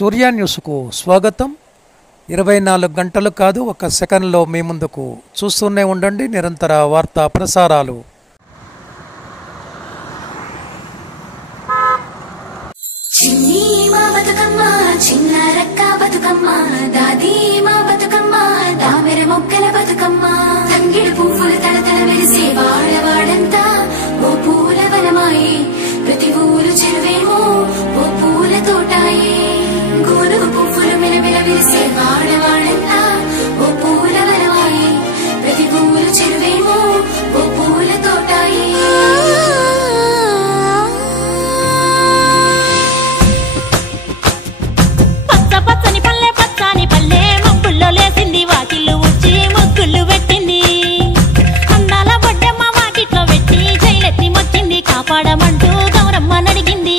సూర్య న్యూస్కు స్వాగతం. 24 గంటలు కాదు, ఒక సెకండ్లో మీ ముందుకు. చూస్తూనే ఉండండి నిరంతర వార్తా ప్రసారాలు. చిన్ని మా బతుకమ్మ చిన్న రక్క బతుకమ్మ, దాది మా బతుకమ్మ దామెర మొక్కల బతుకమ్మ, తంగిడి పువ్వులు తడతడ వెలిసే వాడవాడంతా ఓ పూల వనమాయే, ప్రతి ఊరు చెరువేమో ఓ పూల తోటాయే, గోనుగు పువ్వులు మెలమెల విరిసే వాడవాడంతా ఓ పూల వనమాయే, ప్రతి ఊరు చెరువేమో ఓ పూల తోటాయే. పచ్చని పల్లె పచ్చని పల్లె మబ్బుల్లో లేసింది, వాకిళ్ళు ఊడ్చి ముగ్గులు పెట్టింది, అందాల బొడ్డమ్మ వాకిట్లో పెట్టి జైలెత్తి మొక్కింది, కాపాడమంటూ గౌరమ్మ నడిగింది.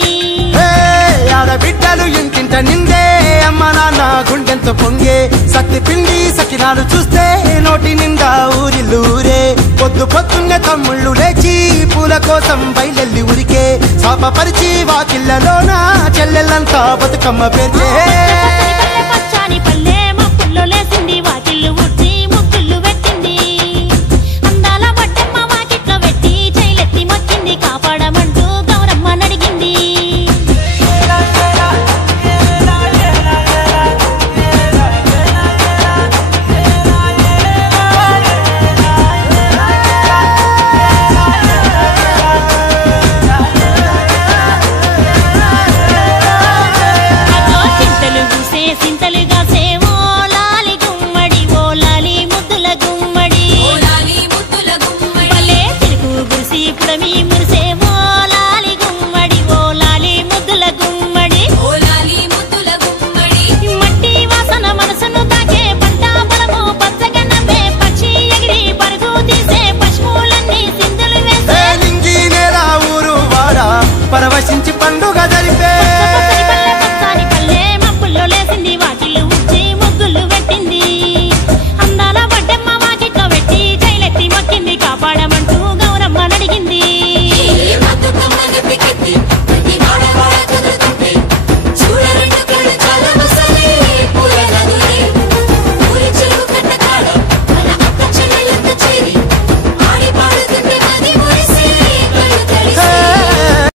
ఆడబిడ్డలు ఇంటింట నిందే, అమ్మ నాన్న గుండెంతో పొంగే, సత్తి పిండి సకినాలు చూస్తే నోటి నిండా ఊరిల్లూరే, పొద్దు పొద్దున్నే తమ్ముళ్ళు లేచి పూల కోసం బయలెల్లి ఉరికే, శాపపరిచి వాకిళ్ళలోన చెల్లెళ్ళంతా బతుకమ్మ పేర్చే.